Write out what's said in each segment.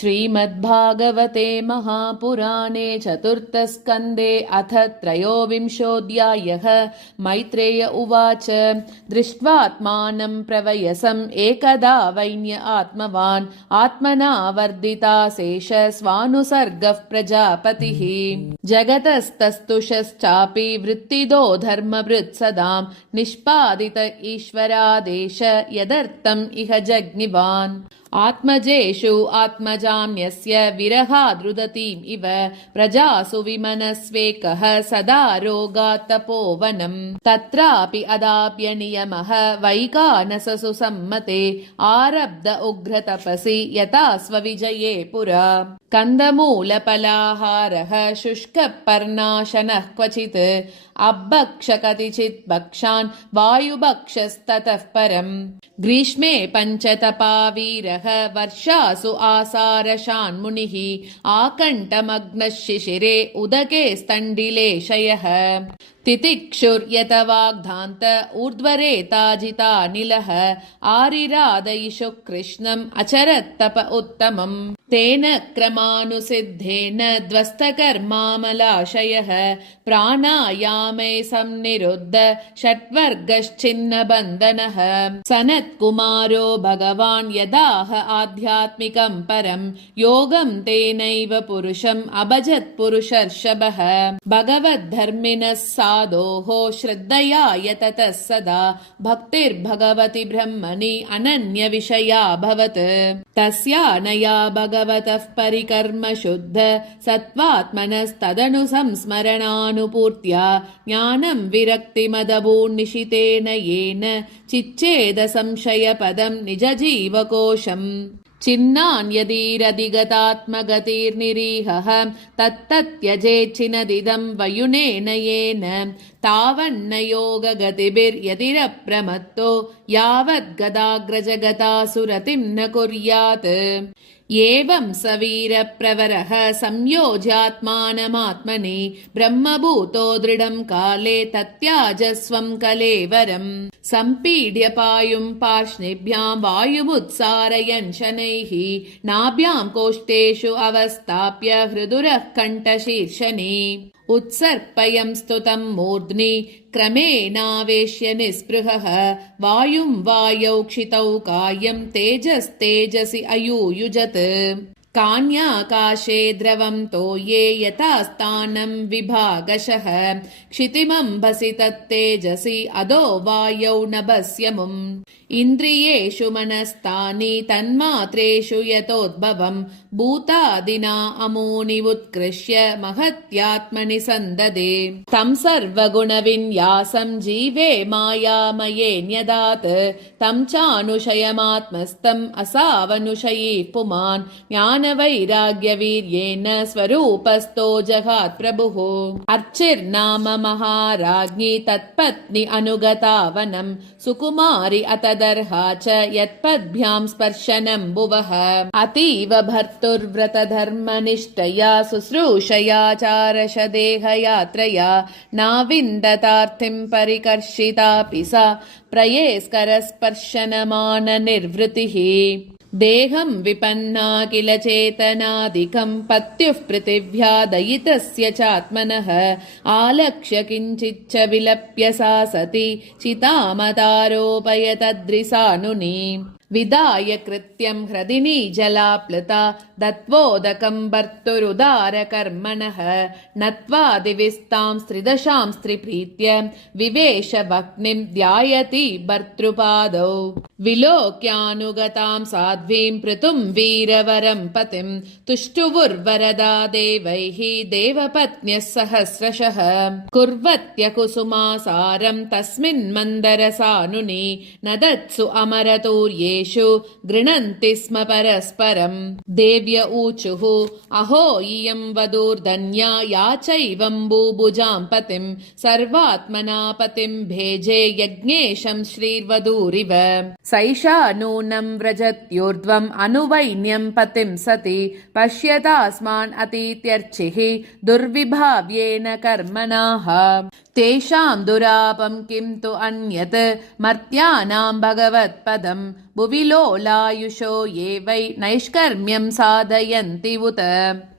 श्रीमद्भागवते महापुराणे चतुर्थस्कन्धे अथ त्रयोविंशोऽध्यायः। मैत्रेय उवाच। दृष्ट्वात्मानं प्रवयसम् एकदा वैन्य आत्मवान् आत्मना वर्धिताशेष स्वानुसर्गः प्रजापतिः। जगतस्तस्तुषश्चापि वृत्तिदो धर्मवृत् सदां निष्पादित ईश्वरादेश यदर्थम् इह जग्निवान्। आत्मजेषु आत्मजाम्यस्य विरहाद्रुदतीम् इव प्रजासु विमनस्वेकः सदा रोगात् तपोवनम्। तत्रापि अदाप्य नियमः वैकानससु सम्मते आरब्ध उग्रतपसि यथा स्वविजये पुरा। कन्दमूलफलाहारः शुष्कपर्णाशनः क्वचित् अभक्ष कतिचित् भक्षान् वायुभक्षस्ततः परम्। ग्रीष्मे पञ्चतपावीरः वर्षासु आसारशान्मुनिः आकण्ठमग्नः शिशिरे उदके स्तण्डिलेशयः। तितिक्षुर्यतवाग्धान्त ऊर्ध्वरेताजितानिलः आरिरादयिषु कृष्णम् अचरत्तप उत्तमम्। तेन क्रमानुसिद्धेन ध्वस्तकर्मामलाशयः प्राणायामे संनिरुद्ध षट्वर्गश्चिन्नबन्धनः। सनत्कुमारो भगवान् यदाह आध्यात्मिकं परं योगं तेनैव पुरुषम् अभजत् पुरुषर्षभः। भगवद्धर्मिणः साधोः श्रद्धया यततः सदा भक्तिर्भगवति ब्रह्मणि अनन्यविषयाभवत्। तस्यानया भगवतः परिकर्म शुद्ध सत्त्वात्मनस्तदनु संस्मरणानुपूर्त्या ज्ञानं विरक्तिमदभून्निशितेन येन चिच्चेद संशयपदं निजजीवकोशम्। छिन्नान्यदीरधिगतात्मगतिर्निरीहः तत्तत्यजेच्छिनदिदं वयुनेन येन तावन्न योगगतिभिर्यतिरप्रमत्तो यावद्गदाग्रजगतासुरतिं न कुर्यात्। एवं सवीरप्रवरः संयोज्यात्मानमात्मनि ब्रह्मभूतो दृढं काले तत्याजस्वं कलेवरम्। सम्पीड्य पायुं पार्ष्णिभ्यां वायुमुत्सारयन् शनैः नाभ्यां कोष्ठेषु अवस्थाप्य हृदुरः कण्ठशीर्षनि। उत्सर्पयं स्तुतं मूर्ध्नि क्रमेणावेश्य निःस्पृहः वायुं वायौ क्षितौ कायं तेजस्तेजसि अयूयुजत्। कान्याकाशे द्रवं तोये यथा स्थानं विभागशः क्षितिमम्भसि तत्तेजसि अधो वायौ नभस्यमुम्। इन्द्रियेषु मनस्तानि तन्मात्रेषु यतोद्भवं भूतादिना अमूनि उत्कृष्य महत्यात्मनि सन्ददे। तं सर्वगुणविन्यासं जीवे मायामये न्यदात् तं चानुशयमात्मस्थम् असावनुशयी पुमान्। ज्ञानवैराग्यवीर्येण स्वरूपस्थो जगात् प्रभुः। अर्चिर्नाम महाराज्ञी तत्पत्नी अनुगता वनं सुकुमारि अतदर्हा च यत्पद्भ्यां स्पर्शनं भुवः। अतीव भर्तुर्व्रतधर्मनिष्ठया शुश्रूषयाचारश देहयात्रया नाविन्दतार्थिं परिकर्षितापि सा प्रयेस्करस्पर्शनमान निर्वृतिः। देहं विपन्ना किल चेतनादिकं पत्युः पृथिव्या दयितस्य चात्मनः आलक्ष्य किञ्चिच्च विलप्य सा सती चितामतारोपयतद्रिसानुनि। विदाय कृत्यं हृदिनी जलाप्लुता दत्वोदकं भर्तुरुदारकर्मणः नत्वादिविस्तां स्त्रिदशां स्त्रीप्रीत्य विवेश भक्तिं ध्यायति भर्तृपादौ। विलोक्यानुगतां साध्वीं पृथुं वीरवरं पतिं तुष्टुवुर्वरदा देवैः देवपत्न्यः सहस्रशः। कुर्वत्यकुसुमासारं तस्मिन् मन्दरसानुनि न दत्सु अमरतूर्ये गृह्णन्ति स्म परस्परम्। देव्य ऊचुः अहो इयं वधूर्धन्या या चैवं भूभुजां पतिं सर्वात्मना पतिं भेजे यज्ञेशं श्रीर्वधूरिव। सैषा नूनं व्रजत्यूर्ध्वम् अनुवैन्यं पतिं सति पश्यतास्मान् अतीत्यर्चिः दुर्विभाव्येन कर्मणाः। तेषां दुरापं किं तु अन्यत् मर्त्यानां भगवत्पदम् भुवि लोलायुषो ये वै नैष्कर्म्यं साधयन्ति उत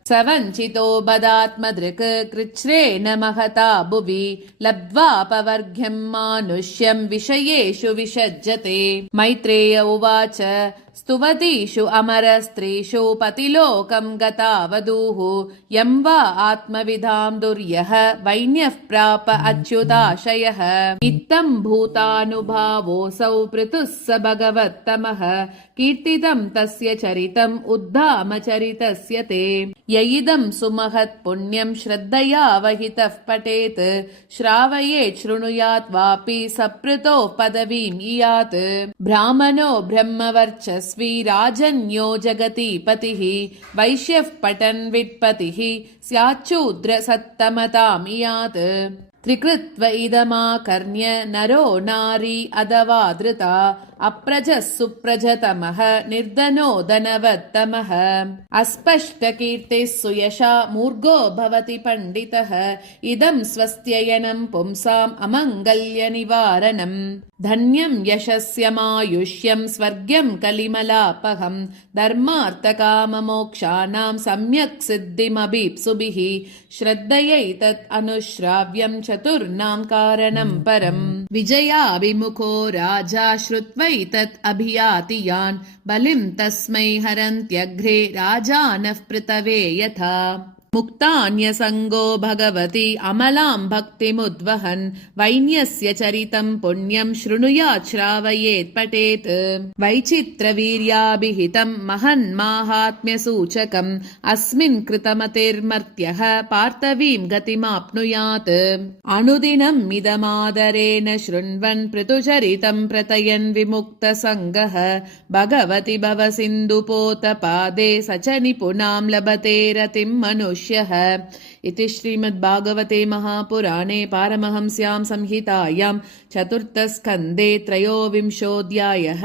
स वञ्चितो बदात्मदृक् कृच्छ्रेण महता भुवि लब्ध्वापवर्ग्यं मानुष्यं विषयेषु विषज्जते मैत्रेय उवाच स्तुवतीषु अमरस्त्रीषु पतिलोकं गता वधूः यं वा आत्मविदां दुर्यः वैन्यः प्राप अच्युताशयः इत्थं भूतानुभावोऽसौ पृथुः स भगवत्तमः कीर्तितं तस्य चरितम् उद्धाम चरितस्य ते य इदं सुमहत् पुण्यं श्रद्धया वहितः पठेत् श्रावयेत् शृणुयात् वापि सप्रतो पदवीं इयात् ब्राह्मणो ब्रह्मवर्चस्वी राजन्यो जगति पतिः वैश्यः पठन् विट्पतिः स्याच्छूद्र सत्तमताम् इयात् त्रिकृत्व इदमाकर्ण्य नरो नारी अथवा धृता अप्रजः सुप्रजतमः निर्धनो धनवत्तमः अस्पष्टकीर्तिः सुयशा मूर्घो भवति पण्डितः इदं स्वस्त्ययनं पुंसाम् अमङ्गल्यनिवारणम् धन्यं यशस्यमायुष्यं स्वर्ग्यं कलिमलापहं धर्मार्थकाममोक्षाणां सम्यक् सिद्धिमभीप्सुभिः श्रद्धयैतत् अनुश्राव्यं चतुर्णां कारणं परम् विजयाभिमुखो राजा श्रुत्वैतत् अभियाति यान् बलिं तस्मै हरन्त्यग्रे राजानः पृतवे यथा मुक्तान्यसङ्गो भगवति अमलां भक्तिमुद्वहन् वैन्यस्य चरितं पुण्यं शृणुयात् श्रावयेत् पठेत् वैचित्रवीर्याभिहितं महन्माहात्म्यसूचकम् अस्मिन् कृतमतिर्मर्त्यः पार्थवीं गतिमाप्नुयात् अनुदिनम् इदमादरेण शृण्वन् पृथुचरितं प्रतयन् विमुक्तसङ्गः भगवति भवसिन्धुपोतपादे स च निपुणां लभते रतिं मनुष्यः इति श्रीमद्भागवते महापुराणे पारमहंस्यां संहितायां चतुर्थस्कन्धे 23 अध्यायः।